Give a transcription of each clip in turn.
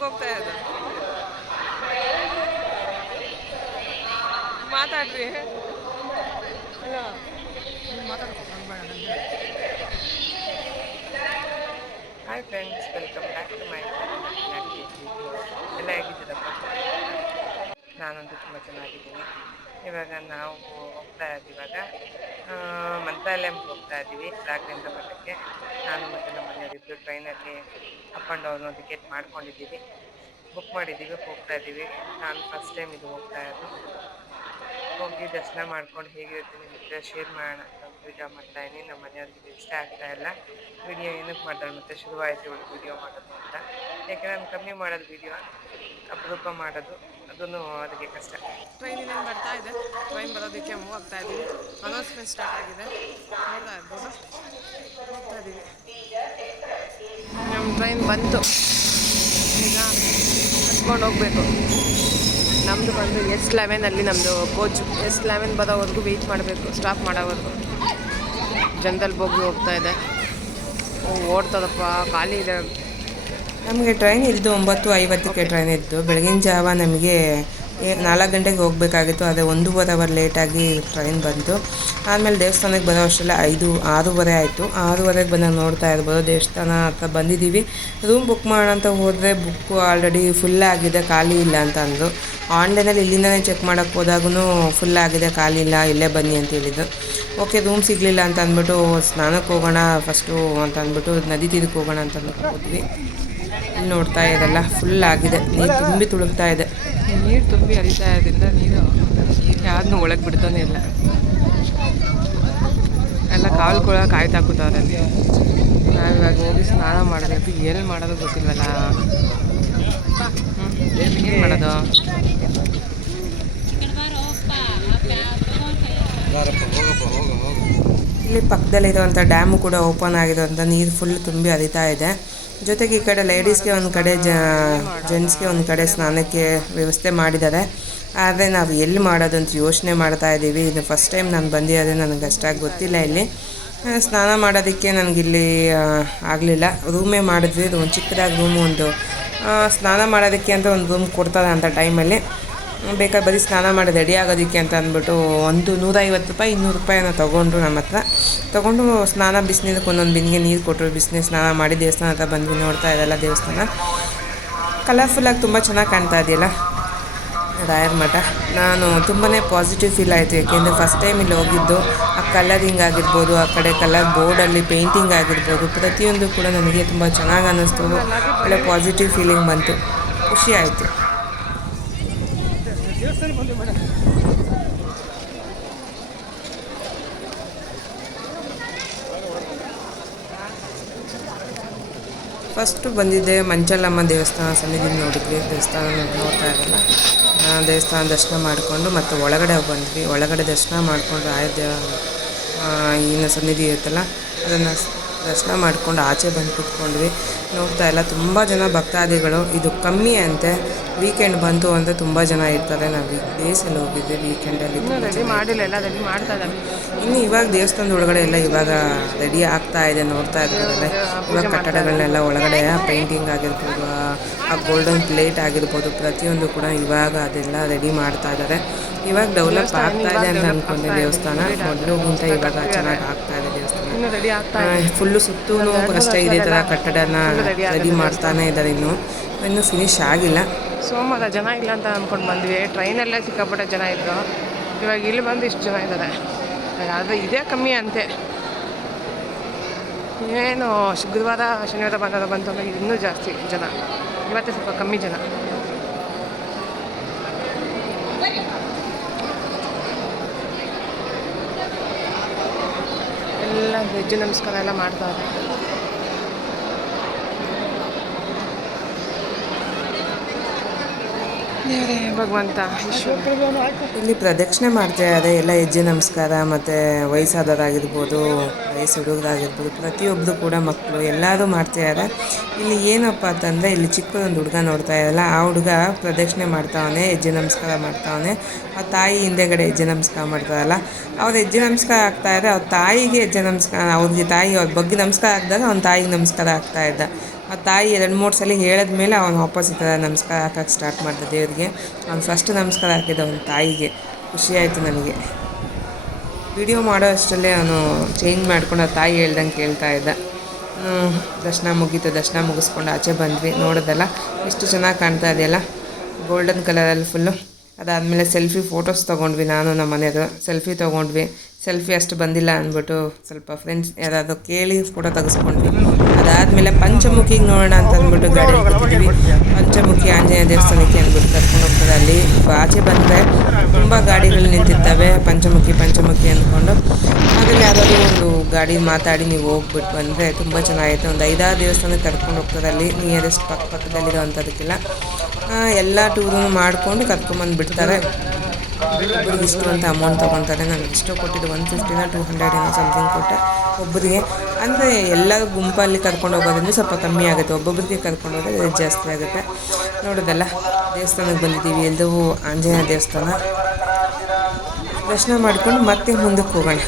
ಎಲ್ಲಿಗೆ ಹೋಗ್ತಾ ಇರೋದು? ಮಾತಾಡ್ರಿ. ಹಲೋ, ನೀವು ಮಾತಾಡ್ಕೊ ಬೇಡ ನನಗೆ. Hi friends, welcome back to my channel Navigate Blog. ಎಲ್ಲ ಹೇಗಿದ್ದೀರಪ್ಪ? ಚೆನ್ನಾಗಿದ್ದೀರಾ? ನಾನಂತೂ ತುಂಬ ಚೆನ್ನಾಗಿದ್ದೀನಿ. ಇವಾಗ ನಾವು ಹೋಗ್ತಾ ಇದ್ದೀವಿ. ಇವಾಗ ಮಂತ್ರಾಲಯಂಗೆ ಹೋಗ್ತಾ ಇದ್ದೀವಿ ರಾಘವೇಂದ್ರ ಮಠಕ್ಕೆ. ನಾನು ಮತ್ತು ನಮ್ಮ ಮನೆಯವರಿಬ್ಬರು ಟ್ರೈನಲ್ಲಿ ಅಪ್ ಆ್ಯಂಡ್ ಡೌನು ಟಿಕೆಟ್ ಮಾಡ್ಕೊಂಡಿದ್ದೀವಿ, ಬುಕ್ ಮಾಡಿದ್ದೀವಿ, ಹೋಗ್ತಾ ಇದ್ದೀವಿ. ನಾನು ಫಸ್ಟ್ ಟೈಮ್ ಇದು ಹೋಗ್ತಾ ಇರೋದು. ಹೋಗಿ ದರ್ಶನ ಮಾಡ್ಕೊಂಡು ಹೇಗಿರುತ್ತೆ ನಿಮ್ಮ ಜೊತೆ ಶೇರ್ ಮಾಡೋಣ ಅಂತ ಒಂದು ವಿಡಿಯೋ ಮಾಡ್ತಾ ಇದ್ದೀನಿ. ನಮ್ಮ ಮನೆಯವ್ರಿಗೆ ಇದು ಇಷ್ಟ ಆಗ್ತಾ ಇಲ್ಲ. ವಿಡಿಯೋ ಏನಕ್ಕೆ ಮಾಡೋದು ಮತ್ತೆ ಶುರುವಾಯಿತು ಇವಳು ವಿಡಿಯೋ ಮಾಡೋದು ಅಂತ. ಯಾಕೆ ನಾನು ಕಮ್ಮಿ ಮಾಡೋದು ವಿಡಿಯೋ, ಅಪರೂಪ ಮಾಡೋದು, ಅದನ್ನು ಅದಕ್ಕೆ ಕಷ್ಟ. ಟ್ರೈನ್ ಇನ್ನೇನು ಬರ್ತಾ ಇದೆ. ಟ್ರೈನ್ ಬರೋದಕ್ಕೆ ಮೂವ್ ಆಗ್ತಾ ಇದ್ದೀವಿ. ಅನೌನ್ಸ್ಮೆಂಟ್ ಸ್ಟಾರ್ಟ್ ಆಗಿದೆ, ನೋಡ್ತಾ ಇರ್ಬೋದು. ಹೋಗ್ತಾ ಇದ್ದೀವಿ. ನಮ್ಮ ಟ್ರೈನ್ ಬಂತು, ಈಗ ಹತ್ಕೊಂಡು ಹೋಗಬೇಕು. ನಮ್ಮದು ಬಂದು S11 ನಮ್ಮದು ಕೋಚ್. S11 ಬರೋವರೆಗೂ ವೆಯ್ಟ್ ಮಾಡಬೇಕು, ಸ್ಟಾಪ್ ಮಾಡೋವರೆಗೂ. ಜನರಲ್ ಬೋಗಿ ಹೋಗ್ತಾ ಇದೆ, ಓಡ್ತದಪ್ಪ, ಖಾಲಿ ಇದೆ. ನಮಗೆ ಟ್ರೈನ್ ಇದ್ದು 9:50ಕ್ಕೆ ಟ್ರೈನ್ ಇದ್ದು. ಬೆಳಗಿನ ಜಾವ ನಮಗೆ 4 ಗಂಟೆಗೆ ಹೋಗಬೇಕಾಗಿತ್ತು. ಅದೇ 1.5 ಅವರ್ ಲೇಟಾಗಿ ಟ್ರೈನ್ ಬಂತು. ಆದಮೇಲೆ ದೇವಸ್ಥಾನಕ್ಕೆ ಬರೋ ಅಷ್ಟೆಲ್ಲ 6:30 ಆಯಿತು. 6:30ಗೆ ಬಂದಾಗ ನೋಡ್ತಾ ಇರ್ಬೋದು ದೇವಸ್ಥಾನ ಹತ್ರ ಬಂದಿದ್ದೀವಿ. ರೂಮ್ ಬುಕ್ ಮಾಡೋಣ ಅಂತ ಹೋದರೆ ಬುಕ್ಕು ಆಲ್ರೆಡಿ ಫುಲ್ ಆಗಿದೆ, ಖಾಲಿ ಇಲ್ಲ ಅಂತ ಅಂದರು. ಆನ್ಲೈನಲ್ಲಿ ಇಲ್ಲಿಂದನೇ ಚೆಕ್ ಮಾಡೋಕ್ಕೆ ಹೋದಾಗೂ ಫುಲ್ ಆಗಿದೆ, ಖಾಲಿ ಇಲ್ಲ, ಇಲ್ಲೇ ಬನ್ನಿ ಅಂತ ಹೇಳಿದ್ದು. ಓಕೆ, ರೂಮ್ ಸಿಗಲಿಲ್ಲ ಅಂತ ಅಂದ್ಬಿಟ್ಟು ಸ್ನಾನಕ್ಕೆ ಹೋಗೋಣ ಫಸ್ಟು ಅಂತ ಅಂದ್ಬಿಟ್ಟು ನದಿ ತೀರಕ್ಕೆ ಹೋಗೋಣ ಅಂತ ಅಂದ್ಬಿಟ್ಟು ಹೋದ್ವಿ. ಇಲ್ಲಿ ನೋಡ್ತಾ ಇರಲ್ಲ, ಫುಲ್ ಆಗಿದೆ, ನೀರು ತುಂಬಿ ತುಳುಕ್ತಾ ಇದೆ. ನೀರು ತುಂಬಿ ಹರಿತಾ ಇರೋದ್ರಿಂದ ನೀರು ಯಾರನ್ನೂ ಒಳಗೆ ಬಿಡ್ತಾನೆ ಇಲ್ಲ. ಎಲ್ಲ ಕಾಲು ಕಾಯ್ತಾ ಕೂತವ್ರಲ್ಲಿ. ನಾವಿವಾಗ ಹೋಗಿ ಸ್ನಾನ ಮಾಡಬೇಕು. ಎಲ್ಲಿ ಮಾಡೋದು ಗೊತ್ತಿಲ್ವಲ್ಲ. ಏನು ಮಾಡೋದು? ಇಲ್ಲಿ ಪಕ್ಕದಲ್ಲಿರುವಂಥ ಡ್ಯಾಮು ಕೂಡ ಓಪನ್ ಆಗಿರೋಂಥ ನೀರು ಫುಲ್ ತುಂಬಿ ಹರಿತಾ ಇದೆ. ಜೊತೆಗೆ ಈ ಕಡೆ ಲೇಡೀಸ್ಗೆ ಒಂದು ಕಡೆ, ಜೆಂಟ್ಸ್ಗೆ ಒಂದು ಕಡೆ ಸ್ನಾನಕ್ಕೆ ವ್ಯವಸ್ಥೆ ಮಾಡಿದ್ದಾರೆ. ಆದರೆ ನಾವು ಎಲ್ಲಿ ಮಾಡೋದು ಅಂತ ಯೋಚನೆ ಮಾಡ್ತಾ ಇದ್ದೀವಿ. ಇದು ಫಸ್ಟ್ ಟೈಮ್ ನಾನು ಬಂದಿರೋದೆ, ನನಗೆ ಅಷ್ಟಾಗಿ ಗೊತ್ತಿಲ್ಲ. ಇಲ್ಲಿ ಸ್ನಾನ ಮಾಡೋದಕ್ಕೆ ನನಗಿಲ್ಲಿ ಆಗಲಿಲ್ಲ. ರೂಮೇ ಮಾಡಿದ್ವಿ. ಇದು ಒಂದು ಚಿಕ್ಕದಾಗಿ ರೂಮು, ಒಂದು ಸ್ನಾನ ಮಾಡೋದಕ್ಕೆ ಅಂತ ಒಂದು ರೂಮ್ ಕೊಡ್ತಾರೆ ಅಂಥ ಟೈಮಲ್ಲಿ. ಬೇಕಾದ್ರೆ ಬರೀ ಸ್ನಾನ ಮಾಡಿ ರೆಡಿ ಆಗೋದಕ್ಕೆ ಅಂತ ಅಂದ್ಬಿಟ್ಟು ಒಂದು 150 ರೂಪಾಯಿ 200 ರೂಪಾಯಿನ ತೊಗೊಂಡ್ರು ನಮ್ಮ ಹತ್ರ. ತೊಗೊಂಡು ಸ್ನಾನ ಬಿಸಿನೀರಕ್ಕೆ ಒಂದೊಂದು ಬಿಂದಿಗೆ ನೀರು ಕೊಟ್ಟರು. ಬಿಸಿನೀರು ಸ್ನಾನ ಮಾಡಿ ದೇವಸ್ಥಾನ ಹತ್ರ ಬಂದ್ವಿ. ನೋಡ್ತಾ ಇದ್ದಲ್ಲ ದೇವಸ್ಥಾನ ಕಲರ್ಫುಲ್ಲಾಗಿ ತುಂಬ ಚೆನ್ನಾಗಿ ಕಾಣ್ತಾ ಇದೆಯಲ್ಲ ರಾಯರ ಮಠ. ನಾನು ತುಂಬಾ ಪಾಸಿಟಿವ್ ಫೀಲ್ ಆಯಿತು. ಯಾಕೆಂದರೆ ಫಸ್ಟ್ ಟೈಮ್ ಇಲ್ಲಿ ಹೋಗಿದ್ದು. ಆ ಕಲರಿಂಗ್ ಆಗಿರ್ಬೋದು, ಆ ಕಡೆ ಕಲರ್ ಬೋರ್ಡಲ್ಲಿ ಪೇಂಟಿಂಗ್ ಆಗಿರ್ಬೋದು, ಪ್ರತಿಯೊಂದು ಕೂಡ ನನಗೆ ತುಂಬ ಚೆನ್ನಾಗಿ ಅನ್ನಿಸ್ತು. ಒಳ್ಳೆ ಪಾಸಿಟಿವ್ ಫೀಲಿಂಗ್ ಬಂತು, ಖುಷಿ ಆಯಿತು. ಫಸ್ಟು ಬಂದಿದ್ದೆ ಮಂಚಲಮ್ಮ ದೇವಸ್ಥಾನ ಸನ್ನಿಧಿ ನೋಡಿದ್ವಿ. ದೇವಸ್ಥಾನ ನೋಡ್ತಾ ಇರಲ್ಲ, ದೇವಸ್ಥಾನ ದರ್ಶನ ಮಾಡಿಕೊಂಡು ಮತ್ತು ಒಳಗಡೆ ಬಂದ್ವಿ. ಒಳಗಡೆ ದರ್ಶನ ಮಾಡಿಕೊಂಡು ಏನು ಸನ್ನಿಧಿ ಇರುತ್ತಲ್ಲ ಅದನ್ನು ದರ್ಶನ ಮಾಡಿಕೊಂಡು ಆಚೆ ಬಂದು ಕೂತ್ಕೊಂಡ್ವಿ. ನೋಡ್ತಾ ಇಲ್ಲ, ತುಂಬ ಜನ ಭಕ್ತಾದಿಗಳು. ಇದು ಕಮ್ಮಿ ಅಂತೆ, ವೀಕೆಂಡ್ ಬಂತು ಅಂದರೆ ತುಂಬ ಜನ ಇರ್ತಾರೆ. ನಾವು ವೀಕ್ ಡೇಸಲ್ಲಿ ಹೋಗಿದ್ವಿ, ವೀಕೆಂಡಲ್ಲಿ ರೆಡಿ ಮಾಡಿಲ್ಲ, ಎಲ್ಲ ರೆಡಿ ಮಾಡ್ತಾ ಇದ್ದಾರೆ. ಇನ್ನು ಇವಾಗ ದೇವಸ್ಥಾನದ ಒಳಗಡೆ ಎಲ್ಲ ಇವಾಗ ರೆಡಿ ಆಗ್ತಾ ಇದೆ. ನೋಡ್ತಾ ಇರ್ಬೋದಲ್ಲ, ಇವಾಗ ಕಟ್ಟಡಗಳನ್ನೆಲ್ಲ ಒಳಗಡೆ ಪೇಂಟಿಂಗ್ ಆಗಿರ್ಬೋದು, ಆ ಗೋಲ್ಡನ್ ಪ್ಲೇಟ್ ಆಗಿರ್ಬೋದು, ಪ್ರತಿಯೊಂದು ಕೂಡ ಇವಾಗ ಅದೆಲ್ಲ ರೆಡಿ ಮಾಡ್ತಾ ಇದ್ದಾರೆ. ಇವಾಗ ಡೆವಲಪ್ ಆಗ್ತಾ ಇದೆ ಅಂತ ಅಂದ್ಕೊಂಡೆ. ದೇವಸ್ಥಾನ ಮೊದಲುಗಿಂತ ಇವಾಗ ಚೆನ್ನಾಗಿ ಆಗ್ತಾ ಇದೆ ದೇವಸ್ಥಾನ. ಫುಲ್ಲು ಸುತ್ತೂ ಅಷ್ಟೇ ಇದೇ ಥರ ಕಟ್ಟಡನ ರೆಡಿ ಮಾಡ್ತಾನೆ ಇದ್ದಾರೆ. ಇನ್ನೂ ಫಿನಿಶ್ ಆಗಿಲ್ಲ. ಸೋಮವಾರ ಜನ ಇಲ್ಲ ಅಂತ ಅಂದ್ಕೊಂಡು ಬಂದ್ವಿ. ಟ್ರೈನಲ್ಲೇ ಸಿಕ್ಕಾಪಟ್ಟೆ ಜನ ಇದ್ದರು. ಇವಾಗ ಇಲ್ಲಿ ಬಂದು ಇಷ್ಟು ಜನ ಇದ್ದಾರೆ. ಆದರೆ ಇದೇ ಕಮ್ಮಿ ಅಂತೆ. ಏನು ಶುಕ್ರವಾರ ಶನಿವಾರ ಬಂತು ಅಂದರೆ ಇನ್ನೂ ಜಾಸ್ತಿ ಜನ. ಇವತ್ತೇ ಸ್ವಲ್ಪ ಕಮ್ಮಿ ಜನ. ಎಲ್ಲ ವೆಜ್ ನಮಸ್ಕಾರ ಎಲ್ಲ ಮಾಡ್ತಾರೆ. ಭಗವಂತ ಇಲ್ಲಿ ಪ್ರದಕ್ಷಿಣೆ ಮಾಡ್ತಾಯಿದ್ದಾರೆ. ಎಲ್ಲ ಹೆಜ್ಜೆ ನಮಸ್ಕಾರ, ಮತ್ತು ವಯಸ್ಸಾದವರಾಗಿರ್ಬೋದು, ವಯಸ್ಸು ಹುಡುಗರಾಗಿರ್ಬೋದು, ಪ್ರತಿಯೊಬ್ಬರು ಕೂಡ ಮಕ್ಕಳು ಎಲ್ಲರೂ ಮಾಡ್ತಾಯಿದ್ದಾರೆ. ಇಲ್ಲಿ ಏನಪ್ಪ ಅಂತಂದರೆ, ಇಲ್ಲಿ ಚಿಕ್ಕದೊಂದು ಹುಡುಗ ನೋಡ್ತಾ ಇರಲ್ಲ, ಆ ಹುಡುಗ ಪ್ರದಕ್ಷಿಣೆ ಮಾಡ್ತಾವನೆ, ಹೆಜ್ಜೆ ನಮಸ್ಕಾರ ಮಾಡ್ತಾವನೆ. ಆ ತಾಯಿ ಹಿಂದೆಗಡೆ ಹೆಜ್ಜೆ ನಮಸ್ಕಾರ ಮಾಡ್ತಾರಲ್ಲ, ಅವ್ರು ಹೆಜ್ಜೆ ನಮಸ್ಕಾರ ಆಗ್ತಾಯಿದ್ರೆ ಅವ್ರ ತಾಯಿಗೆ ಹೆಜ್ಜೆ ನಮಸ್ಕಾರ, ಅವ್ರಿಗೆ ತಾಯಿ ಅವ್ರ ಬಗ್ಗೆ ನಮಸ್ಕಾರ ಹಾಕಿದಾಗ ಅವ್ನ ತಾಯಿಗೆ ನಮಸ್ಕಾರ ಆಗ್ತಾಯಿದ್ದ. ಆ ತಾಯಿ 2-3 ಸಲ ಹೇಳಿದ್ಮೇಲೆ ಅವನು ವಾಪಸ್ ಈ ಥರ ನಮಸ್ಕಾರ ಹಾಕಕ್ಕೆ ಸ್ಟಾರ್ಟ್ ಮಾಡಿದ ದೇವರಿಗೆ. ಅವ್ನು ಫಸ್ಟ್ ನಮಸ್ಕಾರ ಹಾಕಿದ್ದ ಅವನ ತಾಯಿಗೆ. ಖುಷಿಯಾಯಿತು ನನಗೆ. ವಿಡಿಯೋ ಮಾಡೋ ಅಷ್ಟರಲ್ಲೇ ಅವನು ಚೇಂಜ್ ಮಾಡ್ಕೊಂಡು ಆ ತಾಯಿ ಹೇಳ್ದಂಗೆ ಕೇಳ್ತಾ ಇದ್ದ. ದರ್ಶನ ಮುಗೀತು. ದರ್ಶನ ಮುಗಿಸ್ಕೊಂಡು ಆಚೆ ಬಂದ್ವಿ. ನೋಡೋದಲ್ಲ ಎಷ್ಟು ಚೆನ್ನಾಗಿ ಕಾಣ್ತಾ ಇದೆಯಲ್ಲ, ಗೋಲ್ಡನ್ ಕಲರಲ್ಲಿ ಫುಲ್ಲು. ಅದಾದಮೇಲೆ ಸೆಲ್ಫಿ ಫೋಟೋಸ್ ತೊಗೊಂಡ್ವಿ. ನಾನು ನಮ್ಮ ಮನೆಯದು ಸೆಲ್ಫಿ ತೊಗೊಂಡ್ವಿ. ಸೆಲ್ಫಿ ಅಷ್ಟು ಬಂದಿಲ್ಲ ಅಂದ್ಬಿಟ್ಟು ಸ್ವಲ್ಪ ಫ್ರೆಂಡ್ಸ್ ಯಾರಾದರೂ ಕೇಳಿ ಫೋಟೋ ತೆಗೆಸ್ಕೊಂಡ್ವಿ. ಅದಾದಮೇಲೆ ಪಂಚಮುಖಿಗೆ ನೋಡೋಣ ಅಂತ ಅಂದ್ಬಿಟ್ಟು ಗಾಡಿಯಲ್ಲಿ ಕೂತಿದ್ವಿ. ಪಂಚಮುಖಿ ಆಂಜನೇಯ ದೇವಸ್ಥಾನಕ್ಕೆ ಅಂದ್ಬಿಟ್ಟು ಕರ್ಕೊಂಡು ಹೋಗ್ತಾರೆ. ಅಲ್ಲಿ ಆಚೆ ಬಂದರೆ ತುಂಬ ಗಾಡಿಗಳು ನಿಂತಿರ್ತವೆ, ಪಂಚಮುಖಿ ಅಂದ್ಕೊಂಡು. ಅದರಲ್ಲಿ ಯಾವುದಾದ್ರೂ ಒಂದು ಗಾಡಿ ಮಾತಾಡಿ ನೀವು ಹೋಗ್ಬಿಟ್ಟು ಬಂದರೆ ತುಂಬ ಚೆನ್ನಾಗಿರುತ್ತೆ. ಒಂದು 5-6 ದೇವಸ್ಥಾನಕ್ಕೆ ಕರ್ಕೊಂಡು ಹೋಗ್ತಾರೆ. ಅಲ್ಲಿ ನಿಯರೆಸ್ಟ್ ಪಕ್ಕದಲ್ಲಿರೋ ಅಂಥದಕ್ಕೆಲ್ಲ ಎಲ್ಲ ಟೂರೂ ಮಾಡಿಕೊಂಡು ಕರ್ಕೊಂಬಂದು ಬಿಡ್ತಾರೆ. ಒಬ್ಬರಿಗೆ ಇಷ್ಟು ಅಂತ ಅಮೌಂಟ್ ತೊಗೊತಾರೆ. ನಾನು ಇಷ್ಟು ಕೊಟ್ಟಿದ್ದು 150-200 ಸಮಥಿಂಗ್ ಕೊಟ್ಟೆ ಒಬ್ಬರಿಗೆ. ಅಂದರೆ ಎಲ್ಲ ಗುಂಪಲ್ಲಿ ಕರ್ಕೊಂಡು ಹೋಗೋದ್ರಿಂದ ಸ್ವಲ್ಪ ಕಮ್ಮಿ ಆಗುತ್ತೆ, ಒಬ್ಬೊಬ್ಬರಿಗೆ ಕರ್ಕೊಂಡು ಹೋದರೆ ರೇಟ್ ಜಾಸ್ತಿ ಆಗುತ್ತೆ. ನೋಡೋದಲ್ಲ ದೇವಸ್ಥಾನಕ್ಕೆ ಬಂದಿದ್ದೀವಿ. ಎಲ್ಲವೂ ಆಂಜನೇಯ ದೇವಸ್ಥಾನ. ದರ್ಶನ ಮಾಡಿಕೊಂಡು ಮತ್ತೆ ಮುಂದಕ್ಕೆ ಹೋಗೋಣ.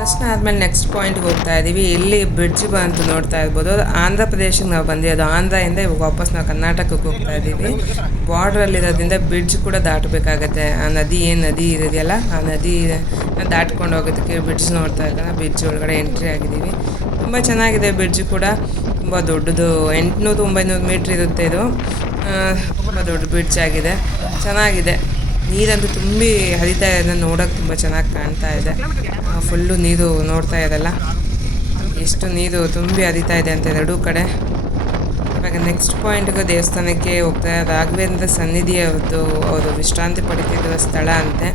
ದರ್ಶನ ಆದಮೇಲೆ ನೆಕ್ಸ್ಟ್ ಪಾಯಿಂಟ್ಗೆ ಹೋಗ್ತಾ ಇದ್ದೀವಿ. ಇಲ್ಲಿ ಬ್ರಿಡ್ಜ್ ಬಂತು ನೋಡ್ತಾ ಇರ್ಬೋದು. ಅದು ಆಂಧ್ರ ಪ್ರದೇಶಕ್ಕೆ ನಾವು ಬಂದಿರೋದು. ಆಂಧ್ರದಿಂದ ಇವಾಗ ವಾಪಸ್ ನಾವು ಕರ್ನಾಟಕಕ್ಕೆ ಹೋಗ್ತಾ ಇದ್ದೀವಿ. ಬಾರ್ಡ್ರಲ್ಲಿರೋದ್ರಿಂದ ಬ್ರಿಡ್ಜ್ ಕೂಡ ದಾಟಬೇಕಾಗತ್ತೆ. ಆ ನದಿ ಇರೋದೆಯಲ್ಲ, ಆ ನದಿ ದಾಟ್ಕೊಂಡು ಹೋಗೋದಕ್ಕೆ ಬ್ರಿಡ್ಜ್ ನೋಡ್ತಾ ಇದ್ದಾನೆ. ಬ್ರಿಡ್ಜ್ ಒಳಗಡೆ ಎಂಟ್ರಿ ಆಗಿದ್ದೀವಿ. ತುಂಬ ಚೆನ್ನಾಗಿದೆ ಬ್ರಿಡ್ಜ್ ಕೂಡ. ತುಂಬ ದೊಡ್ಡದು, 800-900 ಮೀಟ್ರ್ ಇರುತ್ತೆ ಇದು. ತುಂಬ ದೊಡ್ಡ ಬ್ರಿಡ್ಜ್ ಆಗಿದೆ, ಚೆನ್ನಾಗಿದೆ. ನೀರಂತೂ ತುಂಬಿ ಹರಿತಾ ಇದೆ, ನೋಡೋಕೆ ತುಂಬ ಚೆನ್ನಾಗಿ ಕಾಣ್ತಾ ಇದೆ. ಫುಲ್ಲು ನೀರು ನೋಡ್ತಾ ಇದೆಲ್ಲ, ಎಷ್ಟು ನೀರು ತುಂಬಿ ಹರಿತಾ ಇದೆ ಅಂತ ಎರಡೂ ಕಡೆ. ಇವಾಗ ನೆಕ್ಸ್ಟ್ ಪಾಯಿಂಟ್ಗೆ ದೇವಸ್ಥಾನಕ್ಕೆ ಹೋಗ್ತಾ ರಾಘವೇಂದ್ರ ಸನ್ನಿಧಿ ಅವರು ವಿಶ್ರಾಂತಿ ಪಡಿತಿರುವ ಸ್ಥಳ ಅಂತೆ.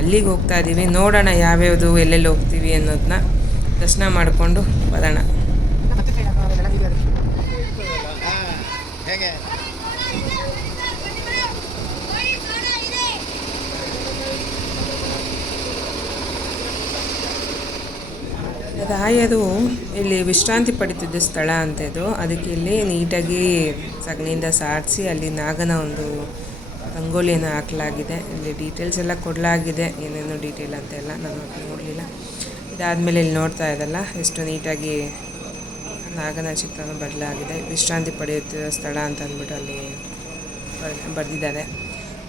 ಅಲ್ಲಿಗೆ ಹೋಗ್ತಾ ಇದ್ದೀವಿ. ನೋಡೋಣ ಯಾವ್ಯಾವುದು ಎಲ್ಲೆಲ್ಲಿ ಹೋಗ್ತೀವಿ ಅನ್ನೋದನ್ನ ದರ್ಶನ ಮಾಡಿಕೊಂಡು ಬರೋಣ. ರಾಯರು ಇಲ್ಲಿ ವಿಶ್ರಾಂತಿ ಪಡಿತಿದ್ದ ಸ್ಥಳ ಅಂತ ಇದು. ಅದಕ್ಕೆ ಇಲ್ಲಿ ನೀಟಾಗಿ ಸಗಣಿಯಿಂದ ಸಾರಿಸಿ ಅಲ್ಲಿ ನಾಗನ ಒಂದು ರಂಗೋಲಿಯನ್ನು ಹಾಕಲಾಗಿದೆ. ಇಲ್ಲಿ ಡೀಟೇಲ್ಸ್ ಎಲ್ಲ ಕೊಡಲಾಗಿದೆ, ಏನೇನು ಡೀಟೇಲ್ ಅಂತೆಲ್ಲ ನಾನು ನೋಡಲಿಲ್ಲ. ಇದಾದಮೇಲೆ ಇಲ್ಲಿ ನೋಡ್ತಾ ಇದ್ದಲ್ಲ ಎಷ್ಟು ನೀಟಾಗಿ ನಾಗನ ಚಿತ್ರನ ಬದಲಾಗಿದೆ. ವಿಶ್ರಾಂತಿ ಪಡೆಯುತ್ತಿರೋ ಸ್ಥಳ ಅಂತ ಅಂದ್ಬಿಟ್ಟು ಅಲ್ಲಿ ಬರೆದಿದ್ದಾರೆ.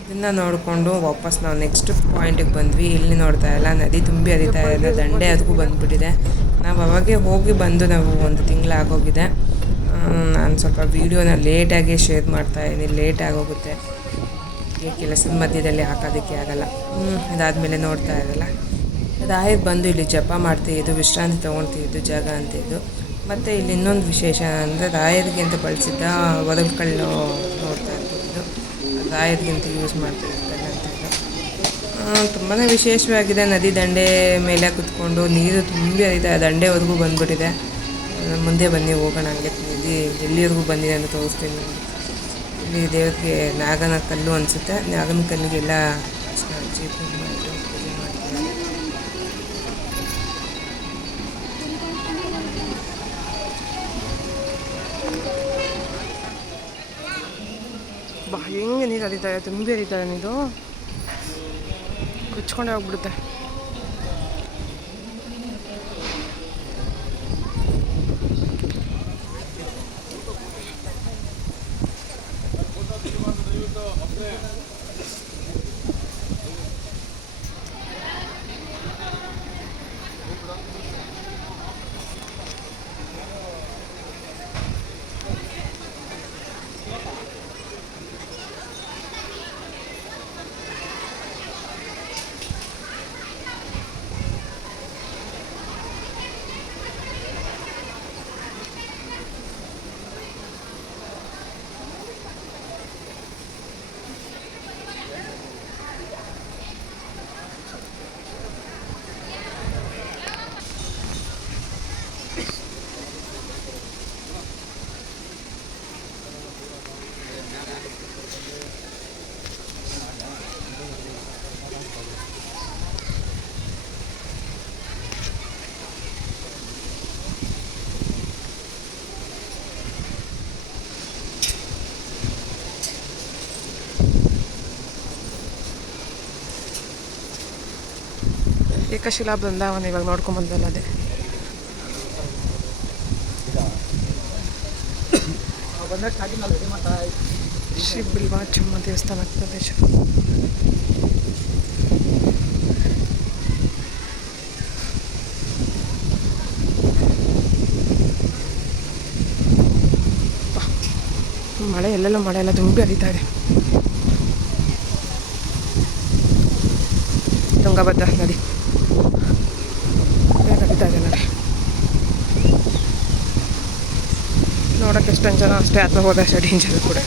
ಇದನ್ನು ನೋಡಿಕೊಂಡು ವಾಪಸ್ ನಾವು ನೆಕ್ಸ್ಟ್ ಪಾಯಿಂಟಿಗೆ ಬಂದ್ವಿ. ಇಲ್ಲಿ ನೋಡ್ತಾ ಇಲ್ಲ, ನದಿ ತುಂಬಿ ಹರಿತಾ ಇದೆ, ದಂಡೆ ಅದಕ್ಕೂ ಬಂದುಬಿಟ್ಟಿದೆ. ನಾವು ಅವಾಗೆ ಹೋಗಿ ಬಂದು ನಾವು 1 ತಿಂಗಳು ಆಗೋಗಿದೆ. ನಾನು ಸ್ವಲ್ಪ ವೀಡಿಯೋನ ಲೇಟಾಗಿ ಶೇರ್ ಮಾಡ್ತಾಯಿದ್ದೀನಿ, ಲೇಟ್ ಆಗೋಗುತ್ತೆ, ಈ ಕೆಲಸದ ಮಧ್ಯದಲ್ಲಿ ಹಾಕೋದಕ್ಕೆ ಆಗಲ್ಲ. ಇದಾದಮೇಲೆ ನೋಡ್ತಾ ಇರಲ್ಲ, ರಾಯರು ಬಂದು ಇಲ್ಲಿ ಜಪ ಮಾಡ್ತಿದ್ದು, ವಿಶ್ರಾಂತಿ ತೊಗೊಳ್ತಿದ್ದು ಜಾಗ ಅಂತ ಇದು. ಮತ್ತು ಇಲ್ಲಿ ಇನ್ನೊಂದು ವಿಶೇಷ ಅಂದರೆ ರಾಯರಿಗೆ ಅಂತ ಬಳಸಿದ್ದ ಒರಳುಕಲ್ಲು ನೋಡ್ತಾ ಇರ್ಬೋದು. ರಾಯರಿಗಿಂತ ಯೂಸ್ ಮಾಡ್ತಿರ್ತಾರೆ ಅಂತ ಇದು. ತುಂಬಾ ವಿಶೇಷವಾಗಿದೆ. ನದಿ ದಂಡೆ ಮೇಲೆ ಕುತ್ಕೊಂಡು ನೀರು ತುಂಬಿ ಹರಿತಾ ದಂಡೆವರೆಗೂ ಬಂದುಬಿಟ್ಟಿದೆ. ಮುಂದೆ ಬನ್ನಿ ಹೋಗೋಣ, ಹಂಗೆ ನದಿ ಎಲ್ಲಿವರೆಗೂ ಬಂದಿದೆ ಅಂತ ತೋರಿಸ್ತೀನಿ. ಇಲ್ಲಿ ದೇವರಿಗೆ ನಾಗನ ಕಲ್ಲು ಅನಿಸುತ್ತೆ. ನಾಗನ ಕಲ್ಲಿಗೆಲ್ಲ ಹಚ್ಚಿ ಪೂಜೆ ಮಾಡ್ತಾರೆ. ಬಾ ಹೆಂಗೆ ನೀರು ಹರಿತಾರೆ, ತುಂಬಿ ಹರಿತಾರೆ. ನೀರು ಕುಚ್ಕೊಂಡೇ ಹೋಗ್ಬಿಡುತ್ತೆ. ಏಕಶಿಲಾ ಬೃಂದಾವನ ಇವಾಗ ನೋಡ್ಕೊಂಬಂದಲ್ಲ ಅದೇ. ಶ್ರೀ ಬಿಲ್ವಾಚಮ್ಮ ದೇವಸ್ಥಾನ ಪ್ರದೇಶ. ಮಳೆ ಎಲ್ಲೆಲ್ಲ ಮಳೆ ಎಲ್ಲ ತುಂಬಿ ಹರಿತಾ ಇದೆ. ತುಂಗಭದ್ರಾ ನದಿ ಹರಿತಾ ಇದೆ ನೋಡಿ. ನೋಡೋಕ್ಕೆ ಎಷ್ಟೊಂದು ಜನ ಅಷ್ಟೇ ಅಥವಾ ಹೋದ ಅಷ್ಟೇ ಡೇಂಜರ್ ಕೂಡ.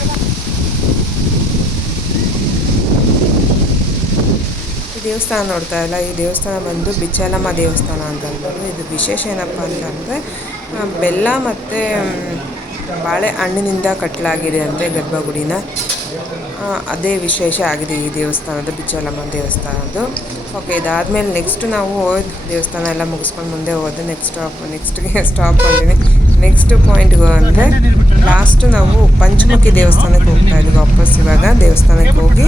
ಈ ದೇವಸ್ಥಾನ ನೋಡ್ತಾ ಇಲ್ಲ, ಈ ದೇವಸ್ಥಾನ ಬಂದು ಬಿಚ್ಚಲಮ್ಮ ದೇವಸ್ಥಾನ ಅಂತ ಅಂದ್ಬಿಟ್ಟು. ಇದು ವಿಶೇಷ ಏನಪ್ಪ ಅಂತಂದರೆ ಬೆಲ್ಲ ಮತ್ತು ಬಾಳೆ ಹಣ್ಣಿನಿಂದ ಕಟ್ಟಲಾಗಿದೆ ಅಂತೆ ಗರ್ಭಗುಡಿನ. ಅದೇ ವಿಶೇಷ ಆಗಿದೆ ಈ ದೇವಸ್ಥಾನದ, ಬಿಚ್ಚಲಮ್ಮ ದೇವಸ್ಥಾನದ್ದು. ಓಕೆ, ಇದಾದಮೇಲೆ ನೆಕ್ಸ್ಟ್ ನಾವು ದೇವಸ್ಥಾನ ಎಲ್ಲ ಮುಗಿಸ್ಕೊಂಡು ಮುಂದೆ ಹೋದ್ರೆ ನೆಕ್ಸ್ಟ್ಗೆ ಸ್ಟಾಪ್ ಅಂತೀನಿ. ನೆಕ್ಸ್ಟ್ ಪಾಯಿಂಟ್ಗೆ ಅಂದರೆ ಲಾಸ್ಟ್ ನಾವು ಪಂಚಮುಖಿ ದೇವಸ್ಥಾನಕ್ಕೆ ಹೋಗ್ತಾ ಇದ್ವಿ ವಾಪಸ್. ಇವಾಗ ದೇವಸ್ಥಾನಕ್ಕೆ ಹೋಗಿ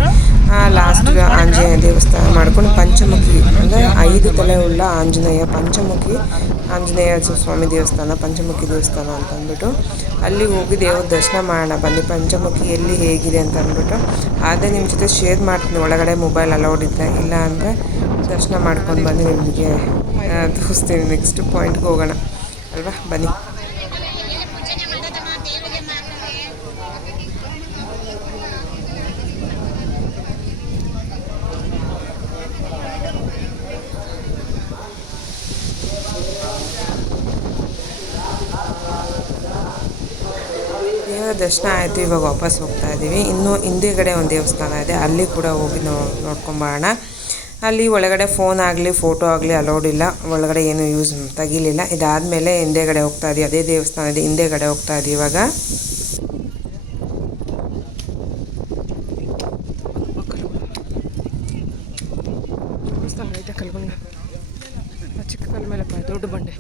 ಲಾಸ್ಟ್ ಆಂಜನೇಯ ದೇವಸ್ಥಾನ ಮಾಡ್ಕೊಂಡು ಪಂಚಮುಖಿ ಅಂದರೆ 5 ತಲೆ ಉಳ್ಳ ಆಂಜನೇಯ, ಪಂಚಮುಖಿ ಆಂಜನೇಯ ಸ್ವಾಮಿ ದೇವಸ್ಥಾನ, ಪಂಚಮುಖಿ ದೇವಸ್ಥಾನ ಅಂತ ಅಂದ್ಬಿಟ್ಟು ಅಲ್ಲಿ ಹೋಗಿ ದೇವ್ರ ದರ್ಶನ ಮಾಡೋಣ ಬನ್ನಿ. ಪಂಚಮುಖಿ ಎಲ್ಲಿ ಹೇಗಿದೆ ಅಂತ ಅಂದ್ಬಿಟ್ಟು ಅದೇ ನಿಮ್ಮ ಜೊತೆ ಶೇರ್ ಮಾಡ್ತೀನಿ. ಒಳಗಡೆ ಮೊಬೈಲ್ ಅಲೌಡ್ ಇದ್ದರೆ, ಇಲ್ಲ ಅಂದರೆ ದರ್ಶನ ಮಾಡ್ಕೊಂಡು ಬಂದು ನಿಮಗೆ ತೋರಿಸ್ತೀನಿ. ನೆಕ್ಸ್ಟ್ ಪಾಯಿಂಟ್ಗೆ ಹೋಗೋಣ ಅಲ್ವಾ, ಬನ್ನಿ. ದೇವರ ದರ್ಶನ ಆಯಿತು, ಇವಾಗ ವಾಪಸ್ ಹೋಗ್ತಾ ಇದ್ದೀವಿ. ಇನ್ನು ಹಿಂದೆಗಡೆ ಒಂದು ದೇವಸ್ಥಾನ ಇದೆ, ಅಲ್ಲಿ ಕೂಡ ಹೋಗಿ ನೋಡ್ಕೊಂಬರೋಣ. ಅಲ್ಲಿ ಒಳಗಡೆ ಫೋನ್ ಆಗಲಿ ಫೋಟೋ ಆಗಲಿ ಅಲೌಡ್ ಇಲ್ಲ, ಒಳಗಡೆ ಏನು ಯೂಸ್ ತೆಗಿಲಿಲ್ಲ. ಇದಾದಮೇಲೆ ಹಿಂದೆಗಡೆ ಹೋಗ್ತಾ ಇದ್ದೀವಿ, ಅದೇ ದೇವಸ್ಥಾನ ಇದೆ, ಹಿಂದೆಗಡೆ ಹೋಗ್ತಾ ಇದ್ದೀವಿ ಇವಾಗ. ಐತೆ ಕಲ್ಬಂಡೆ, ಚಿಕ್ಕ ಕಲ್ ಮೇಲೆ ದೊಡ್ಡ ಬಂಡೆ.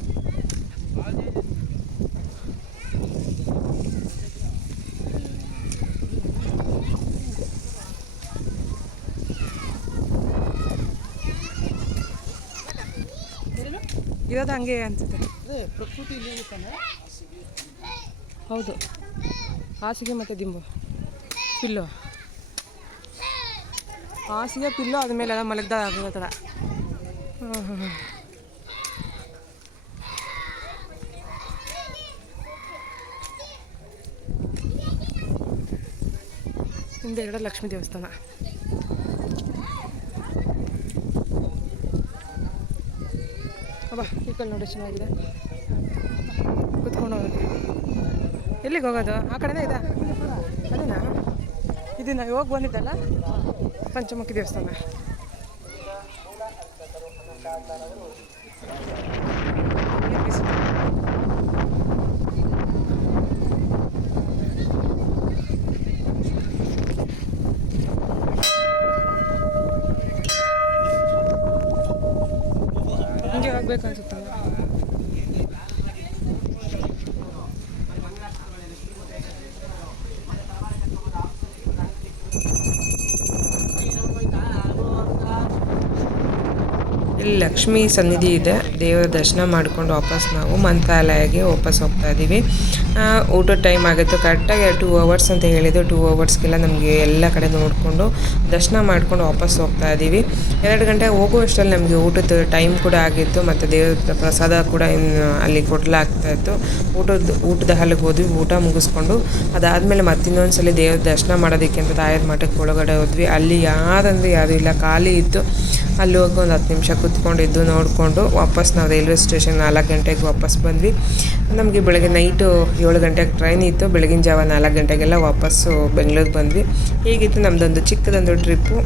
ಇರೋದು ಹಂಗೆ ಅನ್ಸುತ್ತೆ. ಹೌದು, ಹಾಸಿಗೆ ಮತ್ತು ದಿಂಬು ಪಿಲ್ಲು, ಹಾಸಿಗೆ ಪಿಲ್ಲು ಆದಮೇಲೆ ಎಲ್ಲ ಮಲಗ್ದಾಗ ಆಗೋ ಥರ. ಹಿಂದೆಗಡೆ ಲಕ್ಷ್ಮೀ ದೇವಸ್ಥಾನ. ಅಬ್ಬಾ ಈ ಕಡೆ ನೋಡಿ ಚೆನ್ನಾಗಿದೆ, ಕುತ್ಕೊಂಡು ಹೋಗೋದು. ಎಲ್ಲಿಗೆ ಹೋಗೋದು? ಆ ಕಡೆನೇ ಇದೆ, ಅದೇನಾ? ಇದು ನಾವು ಹೋಗಿ ಬಂದಿದ್ದಲ್ಲ ಪಂಚಮುಖಿ ದೇವಸ್ಥಾನ. ಹಿಂಗೆ ಹೋಗ್ಬೇಕು ಅನ್ಸುತ್ತಲ್ಲ. ಇಲ್ಲಿ ಲಕ್ಷ್ಮೀ ಸನ್ನಿಧಿ ಇದೆ, ದೇವರ ದರ್ಶನ ಮಾಡ್ಕೊಂಡು ವಾಪಸ್ ನಾವು ಮಂತ್ರಾಲಯಕ್ಕೆ ವಾಪಸ್ ಹೋಗ್ತಾ ಇದ್ದೀವಿ. ಊಟದ ಟೈಮ್ ಆಗಿತ್ತು, ಕರೆಕ್ಟಾಗಿ 2 hours ಅಂತ ಹೇಳಿದ್ದು. 2 hours ನಮಗೆ ಎಲ್ಲ ಕಡೆ ನೋಡಿಕೊಂಡು ದರ್ಶನ ಮಾಡ್ಕೊಂಡು ವಾಪಸ್ ಹೋಗ್ತಾ ಇದ್ದೀವಿ. 2 ಗಂಟೆ ಹೋಗುವಷ್ಟರಲ್ಲಿ ನಮಗೆ ಊಟದ ಟೈಮ್ ಕೂಡ ಆಗಿತ್ತು, ಮತ್ತು ದೇವರ ಪ್ರಸಾದ ಕೂಡ ಅಲ್ಲಿ ಕೊಡಲಾಗ್ತಾಯಿತ್ತು. ಊಟದ ಹಾಲಿಗೆ ಹೋದ್ವಿ, ಊಟ ಮುಗಿಸ್ಕೊಂಡು ಅದಾದಮೇಲೆ ಮತ್ತಿನ್ನೊಂದು ಸಲ ದೇವ್ರ ದರ್ಶನ ಮಾಡೋದಕ್ಕೆ ಅಂತ ತಾಯರ ಮಠಕ್ಕೆ ಒಳಗಡೆ ಹೋದ್ವಿ. ಅಲ್ಲಿ ಯಾರು ಇಲ್ಲ, ಖಾಲಿ ಇತ್ತು. ಅಲ್ಲಿ ಹೋಗಿ ಒಂದು 10 ನಿಮಿಷ ಕುತ್ಕೊಂಡಿದ್ದು ನೋಡಿಕೊಂಡು ವಾಪಸ್ ನಾವು ರೈಲ್ವೆ ಸ್ಟೇಷನ್ 4 ಗಂಟೆಗೆ ವಾಪಸ್ ಬಂದ್ವಿ. ನಮಗೆ ಬೆಳಗ್ಗೆ ನೈಟು 7 ಗಂಟೆಗೆ ಟ್ರೈನ್ ಇತ್ತು, ಬೆಳಗಿನ ಜಾವ 4 ಗಂಟೆಗೆಲ್ಲ ವಾಪಸ್ಸು ಬೆಂಗಳೂರಿಗೆ ಬಂದ್ವಿ. ಹೀಗಿತ್ತು ನಮ್ಮದೊಂದು ಚಿಕ್ಕದೊಂದು ಟ್ರಿಪ್ಪು.